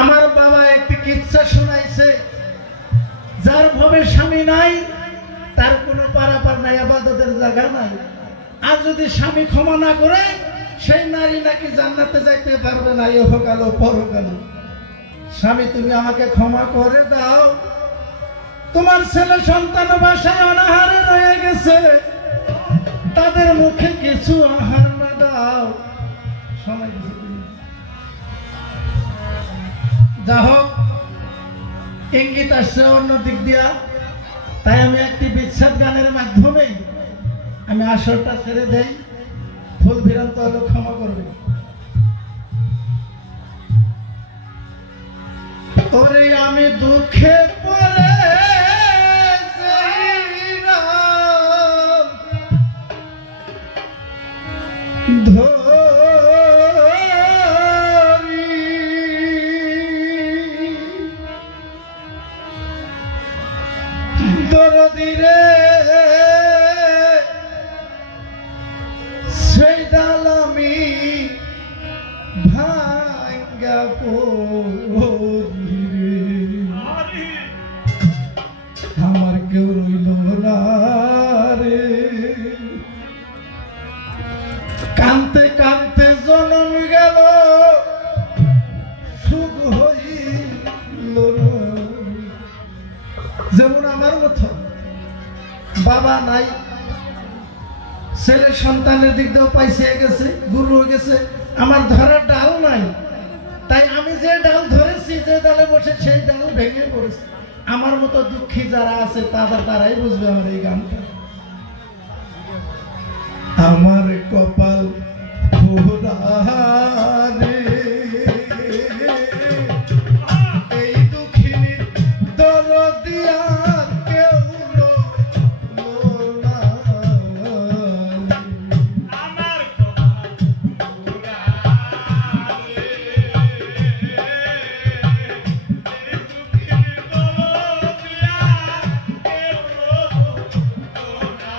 আমার বাবা একটি কিচ্ছা শোনাইছে, যার ভবে স্বামী নাই তার কোনো পারাপার নাই, আবাদতের জায়গা নাই। আর যদি স্বামী ক্ষমা না করে সেই নারী নাকি জান্নাতে যাইতে পারবে না, ইহকাল ও পরকাল। স্বামী তুমি আমাকে ক্ষমা করে দাও, তোমার ছেলে সন্তান বাসায় অনাহারে রয়ে গেছে, তাদের মুখে কিছু আহার না দাও। সময় যা হোক, ইঙ্গিত আসছে অন্য দিক দিয়া। তাই আমি একটি বিচ্ছেদ গানের মাধ্যমে আমি আসরটা ছেড়ে দেই। ভুল ভ্রান্ত হলে ক্ষমা করবে। ওরে আমি দুঃখে পড়ে দরদিরে সেই ডাল আমি ভাঙ্গা আমার কেউ রইল না রে, কানতে কানতে জন্ম গেল সুখ হইল না। যেমন আমার মতো বাবা নাই, ছেলে সন্তানের দিক দিয়েও পাইছে গেছে, গুরু হয়ে গেছে, আমার ধরার ডাল নাই। তাই আমি যে ডাল ধরেছি, যে ডালে বসে সেই ডাল ভেঙে পড়েছে। আমার মতো দুঃখী যারা আছে তারাই বুঝবে আমার এই গানটা। আমার কপাল পোড়া রে, এই দুঃখিনী দরদিয়া কেউ রইলো না। আমার কপাল পোড়া রে, এই দুঃখিনী দরদিয়া কেউ রইলো না।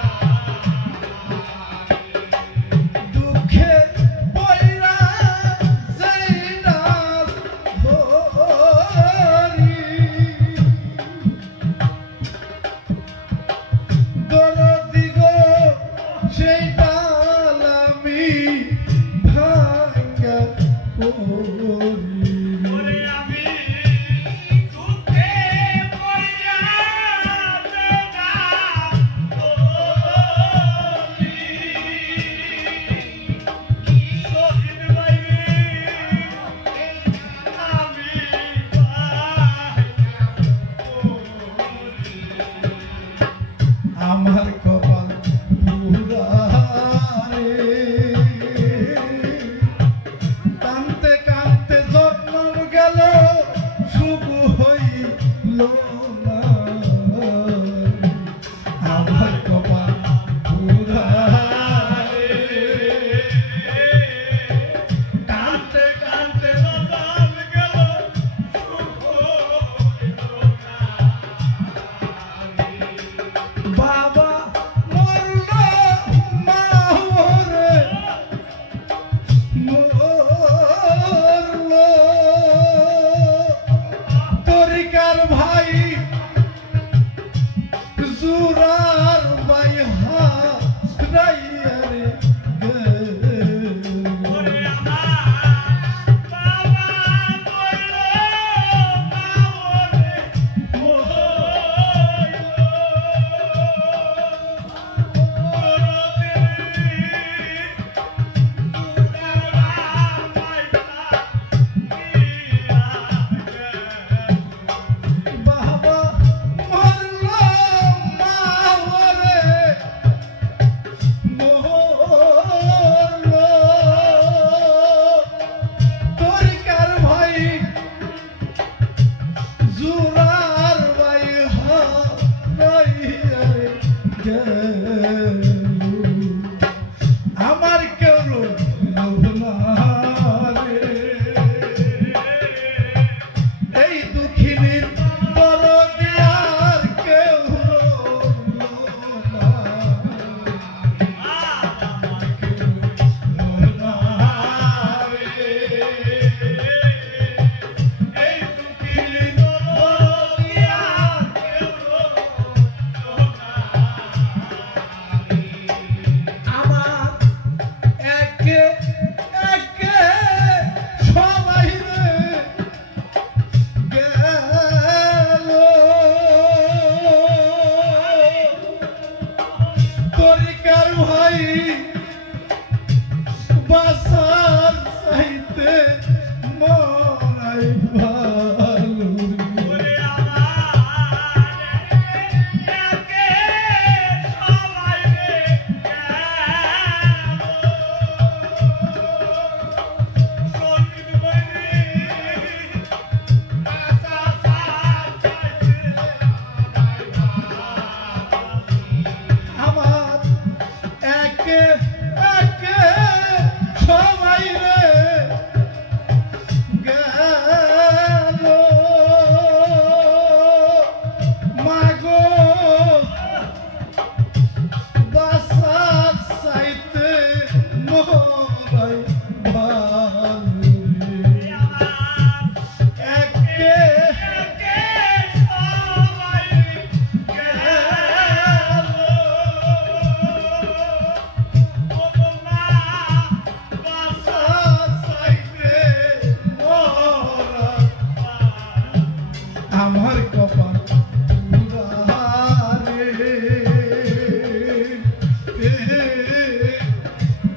আমার কপাল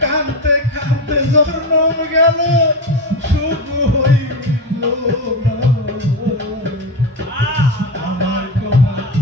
কানতে কানতে জন্ম গেল সুখ হইল না আমার কপাল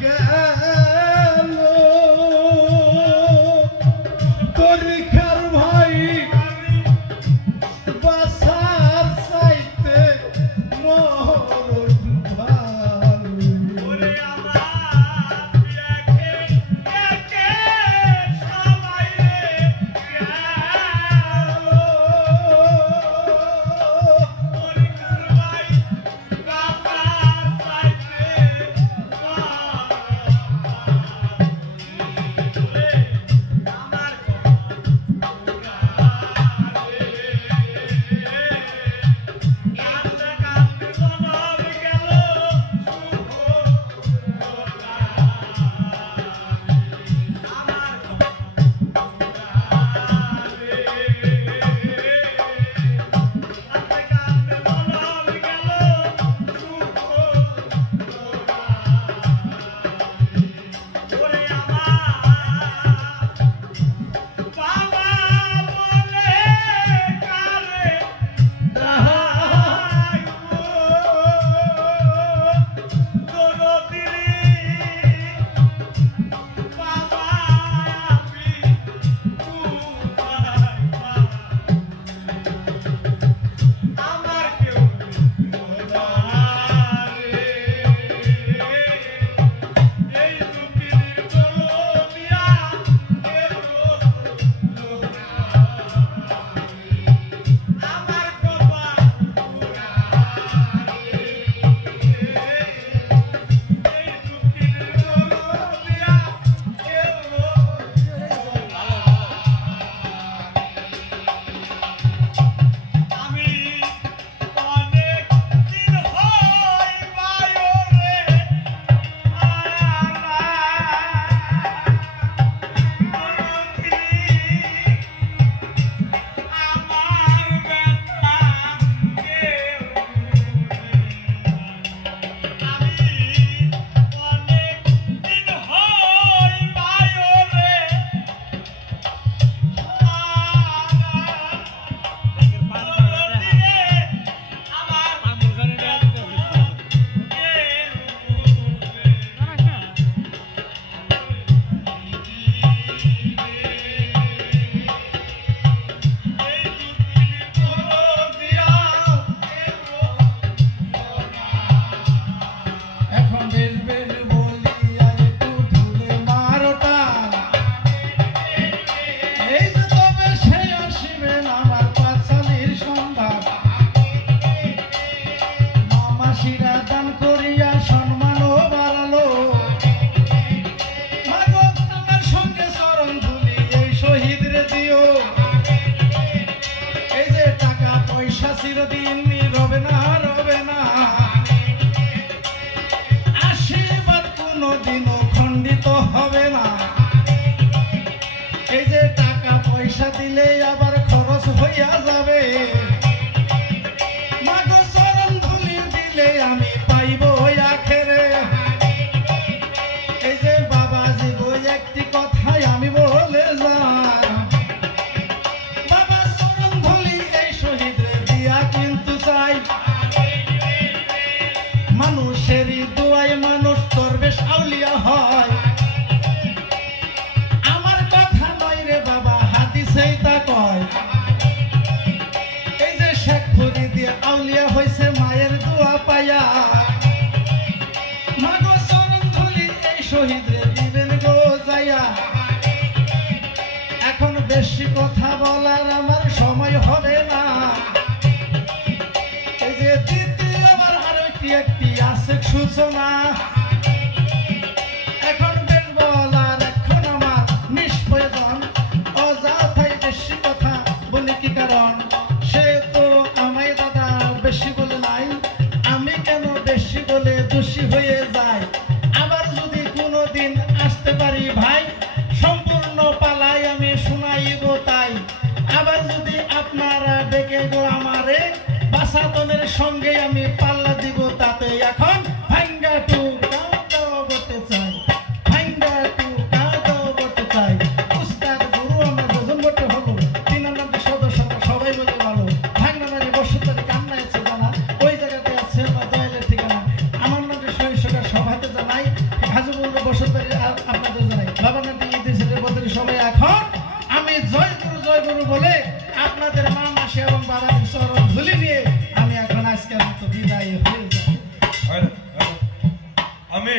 Yeah. হইয়া যাবে মাগো চরণ ধুলি দিলে আমি পাইব আখেরে এই যে বাবাজি গো একটি কথাই আমি বলে যাই বাবা চরণ ধুলি এই শহীদরে দিয়া কিন্তু চাই মানুষেরই দোয়ায় মানুষ দরবেশ আউলিয়া হয় আমার কথা নয় রে বাবা হাদিসেই তা কয় এই যে শেখ ফরিদ দিয়ে আউলিয়া হইছে মায়ের দোয়া পায়া মাগো চরণ ধুলি এই শহীদরে দিবেন গো যাইয়া এখন বেশি কথা বলার আমার সময় হবে না এই যে দ্বিতীয়বার আরো একটি আছে সূচনা এখন বেশ বলার এখন আমার নিষ্প্রয়োজন অযথাই বেশি কথা বলি কি কারণ সে তো আমায় দাদা বেশি বলে নাই আমি কেন বেশি বলে দোষী হয়ে যাই আবার যদি কোনোদিন আসতে পারি ভাই সম্পূর্ণ পালাই আমি শুনাইব তাই আবার যদি আপনারা ডেকে গো আমারে বাসাতনের সঙ্গে আমি পাল্লা দিব তাতে এখন ভাঙ্গা টু কাঁদাও বলতে চাই ভাঙ্গা টু কাঁদাও বলতে চাই উস্তাদ গুরু আমরা দুজন বটে হলো 3 নম্বর সদস্য সবাই বলে ভালো ভাঙ্গামারি বসুতারি কান্না আছে জানা ওই জায়গাতে আছে আমার দয়ালের ঠিকানা আমার নামে সহিষ্ণুতার সভাতে জানাই হাজুবুল বসুতারি আপনাদের জানাই বাবার নামে ঈদের বদলে সবাই এখন আমি জয় গুরু বলে আপনাদের মা মাসি এবং বাবার চরণ ধুলি নিয়ে আমি এখন আজকের মতো বিদায় হয়ে যাই আমি